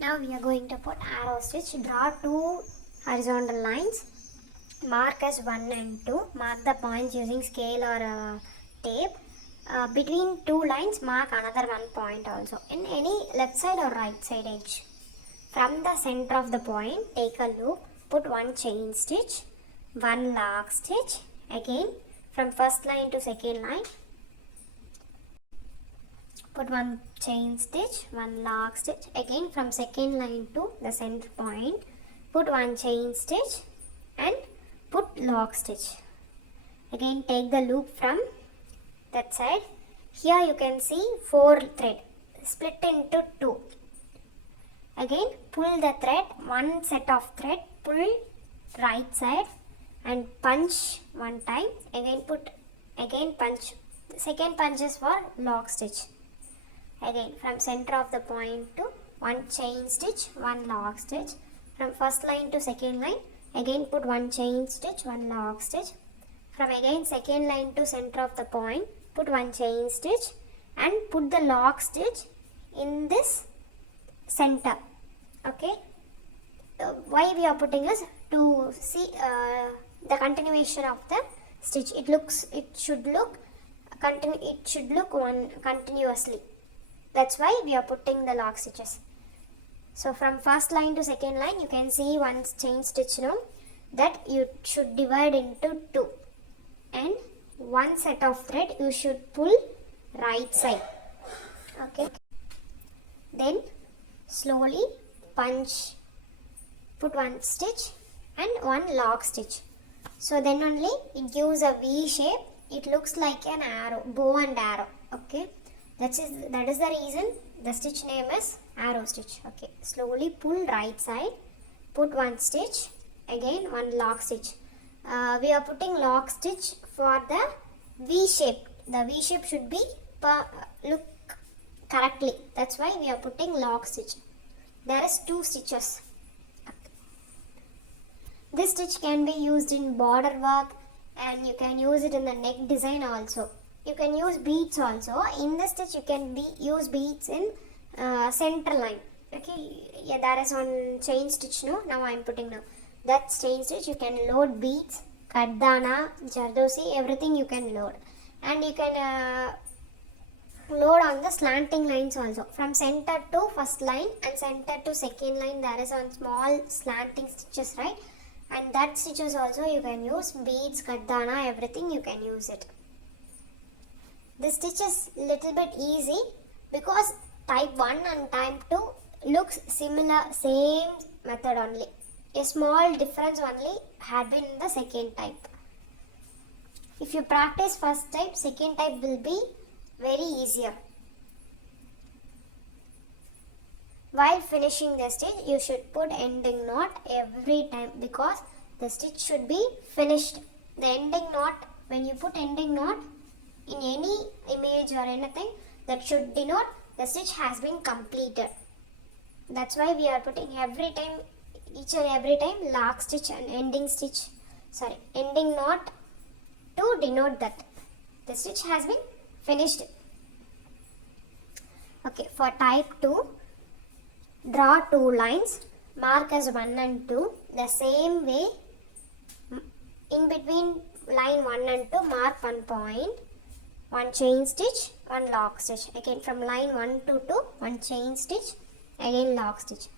Now we are going to put arrow stitch. Draw two horizontal lines. Mark as 1 and 2. Mark the points using scale or tape. Between two lines, mark another 1 point also. In any left side or right side edge. From the center of the point, take a loop. Put one chain stitch, one lock stitch. Again, from first line to second line, put one chain stitch, one lock stitch. Again, from second line to the center point, put one chain stitch and put lock stitch. Again, take the loop from that side. Here you can see 4 thread split into 2. Again, pull the thread, one set of thread, pull right side and punch one time. Again punch. Second punch is for lock stitch. Again, from center of the point to one chain stitch, one lock stitch. From first line to second line, again put one chain stitch, one lock stitch. From again second line to center of the point, put one chain stitch and put the lock stitch in this center. Okay. Why we are putting is to see the continuation of the stitch. It should look one continuously. That's why we are putting the lock stitches. So from first line to second line, you can see one chain stitch now that you should divide into 2, and one set of thread you should pull right side. Okay. Then slowly punch, put one stitch and one lock stitch. So then only it gives a V shape. It looks like an arrow, bow and arrow. Okay. That is the reason the stitch name is arrow stitch. Okay. Slowly pull right side, put one stitch, again one lock stitch. We are putting lock stitch for the V shape. The V shape should be look correctly. That's why we are putting lock stitch. There is 2 stitches. This stitch can be used in border work, and you can use it in the neck design also. You can use beads also. In this stitch you can use beads in center line. Okay, yeah, there is one chain stitch. Now I am putting now. That chain stitch you can load beads, kaddana, jardosi, everything you can load. And you can load on the slanting lines also. From center to first line and center to second line, there is one small slanting stitches, right? And that stitches also you can use beads, kaddana, everything you can use it. This stitch is little bit easy because type 1 and type 2 looks similar, same method only. A small difference only had been in the second type. If you practice first type, second type will be very easier. While finishing the stitch, you should put ending knot every time because the stitch should be finished. The ending knot, when you put ending knot in any image or anything, that should denote the stitch has been completed. That's why we are putting every time, each and every time, lock stitch and ending knot to denote that the stitch has been finished. Okay, for type 2, draw 2 lines, mark as 1 and 2. The same way, in between line 1 and 2, mark 1 point, one chain stitch, one lock stitch. Again from line 1 to 2, one chain stitch, again lock stitch.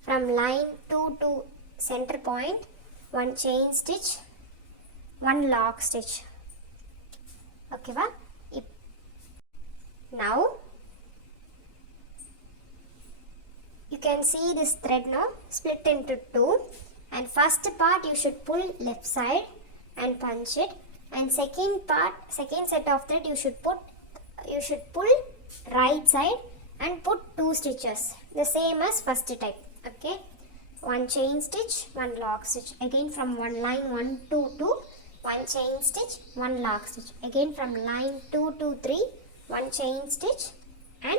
From line 2 to center point, one chain stitch, one lock stitch. Okay, now you can see this thread now split into 2, and first part you should pull left side and punch it, and second set of thread you should pull right side and put 2 stitches, the same as first type. Okay, one chain stitch, one lock stitch. Again from line 1 to 2, one chain stitch, one lock stitch. Again from line 2 to 3, one chain stitch and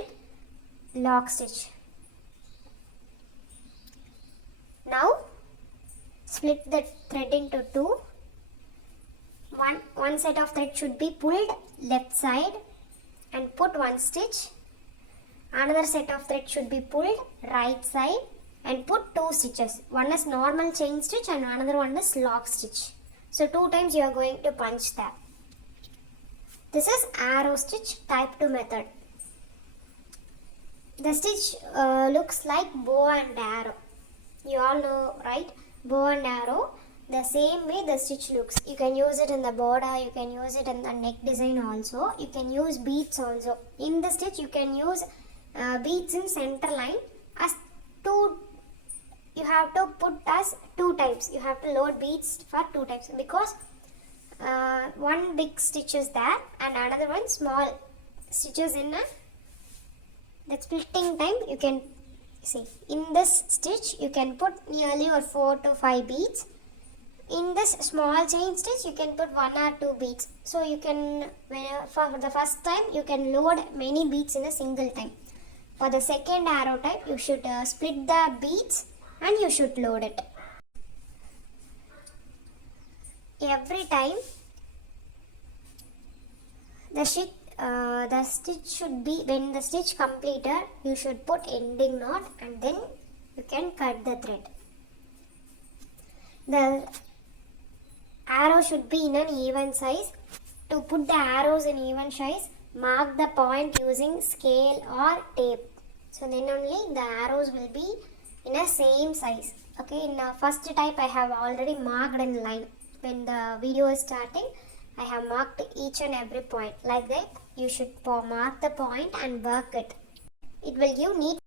lock stitch. Now split the thread into 2. One set of thread should be pulled left side and put one stitch. Another set of thread should be pulled right side and put 2 stitches. One is normal chain stitch and another one is lock stitch. So 2 times you are going to punch that. This is arrow stitch type 2 method. The stitch looks like bow and arrow. You all know, right? Bow and arrow. The same way the stitch looks. You can use it in the border, you can use it in the neck design also. You can use beads also. In the stitch you can use beads in center line as 2. You have to put as 2 times. You have to load beads for 2 times because one big stitch is there and another one small stitches in the splitting time. You can see in this stitch you can put nearly 4 to 5 beads. In this small chain stitch you can put 1 or 2 beads. So you can, for the first time you can load many beads in a single time. For the second arrow type you should split the beads and you should load it. Every time the stitch should be, when the stitch completed you should put ending knot and then you can cut the thread. The arrow should be in an even size. To put the arrows in even size, mark the point using scale or tape. So then only the arrows will be in a same size. Okay, in the first type I have already marked in line. When the video is starting, I have marked each and every point. Like that, you should mark the point and work it. It will give neat